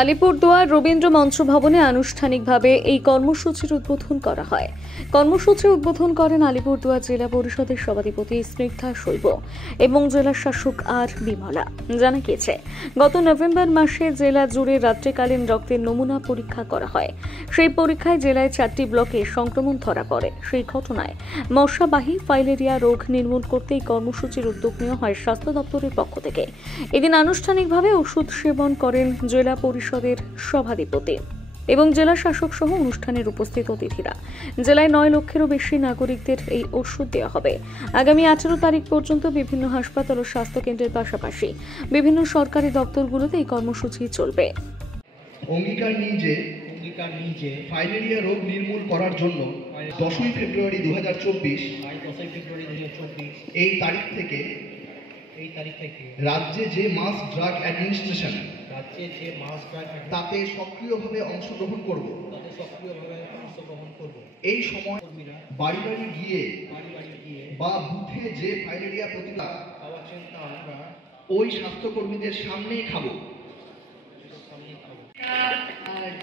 আলিপুরদুয়ার রবীন্দ্র মঞ্চ ভবনে আনুষ্ঠানিকভাবে এই কর্মসূচির উদ্বোধন করা হয়। কর্মসূচি উদ্বোধন করেন আলিপুরদুয়ার জেলা পরিষদের সভাধিপতি স্নিগ্ধা শৈব এবং জেলা শাসক আর বিমলা। জানা গিয়েছে, গত নভেম্বর মাসে জেলা জুড়ে রাত্রিকালীন রক্তের নমুনা পরীক্ষা করা হয়। সেই পরীক্ষায় জেলায় 4টি ব্লকে সংক্রমণ ধরা পড়ে। সেই ঘটনায় মশাবাহী ফাইলেরিয়া রোগ নির্মূল করতে এই কর্মসূচির উদ্যোগ নেওয়া হয় স্বাস্থ্য দপ্তরের পক্ষ থেকে। এদিন আনুষ্ঠানিকভাবে ওষুধ সেবন করেন জেলা পরিষদের সভাধিপতি এবং জেলা শাসক সহ অনুষ্ঠানের উপস্থিত অতিথিরা। জেলায় 9 লক্ষেরও বেশি নাগরিকদের এই ওষুধ দেওয়া হবে। আগামী 18 তারিখ পর্যন্ত বিভিন্ন হাসপাতাল ও স্বাস্থ্যকেন্দ্রের পাশাপাশি বিভিন্ন সরকারি দপ্তরগুলোতে এই কর্মসূচি চলবে। অঙ্গীকার নিজে ফাইলেরিয়া রোগ নির্মূল করার জন্য 10ই ফেব্রুয়ারি 2024 এই তারিখ থেকে রাজ্যে যে মাস ড্রাগ অ্যাডমিনিস্ট্রেশন তাতে সক্রিয়ভাবে অংশগ্রহণ করব। এই সময় বাড়ি বাড়ি গিয়ে বা বুথে যে ফাইলেরিয়া প্রতিকার ওই স্বাস্থ্যকর্মীদের সামনেই খাবো।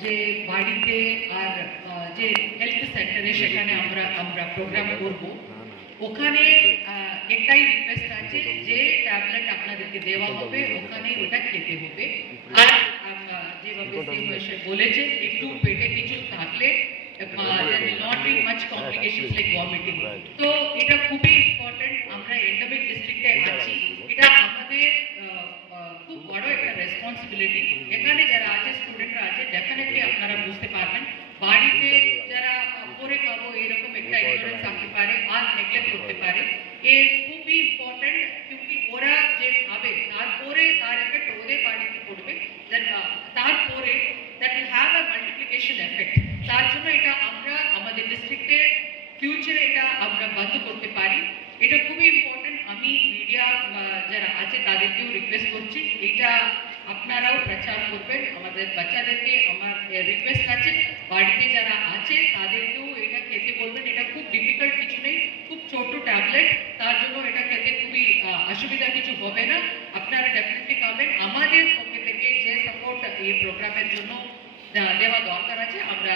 যে বাড়িতে আর যে হেলথ সেন্টারে সেখানে আমরা প্রোগ্রাম করব। ওখানে একটাই রিকোয়েস্ট আছে, যে ট্যাবলেট আপনাদেরকে দেওয়া হবে ওখানে ওটা খেতে হবে। আর যেভাবে সে বলেছে, একটু পেটে কিছু থাকলে there will not be much complications like vomiting. তো এটা খুবই ইম্পর্টেন্ট। আমরা এন্ডেমিক ডিস্ট্রিক্টে আছি, এটা আমাদের খুব বড় একটা রেসপন্সিবিলিটি। এখানে যারা আছে স্টুডেন্টরা আছে, ডেফিনেটলি আপনারা বুঝতে পারবেন, বাড়িতে যারা পরে খাবো এরকম একটা ইগনোরেন্স থাকতে পারে আর নেগলেক্ট করতে পারে। এ খুবই ইম্পর্টেন্ট, কিন্তু ওরা যে খাবে তারপরে তার এফেক্ট ওদের বাড়িতে পড়বে, তারপরে that will have a multiplication effect. তার জন্য এটা আমরা আমাদের ডিস্ট্রিক্টে ফিউচারে এটা আমরা বন্ধ করতে পারি। এটা খুবই ইম্পর্টেন্ট। আমি মিডিয়া যারা আছে তাদেরকেও রিকোয়েস্ট করছি, এটা আপনারাও প্রচার করবেন। আমাদের বাচ্চাদেরকে আমার রিকোয়েস্ট আছে, বাড়িতে যারা আছে তাদেরকেও এটা খেতে বলবেন। এটা খুব ডিফিকাল্ট কিছু নেই, খুব ছোট ট্যাবলেট, তার জন্য এটা খেতে খুবই অসুবিধা কিছু হবে না। আপনারা ডেফিনেটলি খাবেন। আমাদের পক্ষ থেকে যে সাপোর্ট এই প্রোগ্রামের জন্য দেওয়া দরকার আছে আমরা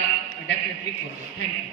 ডেফিনেটলি করবো। Thank you.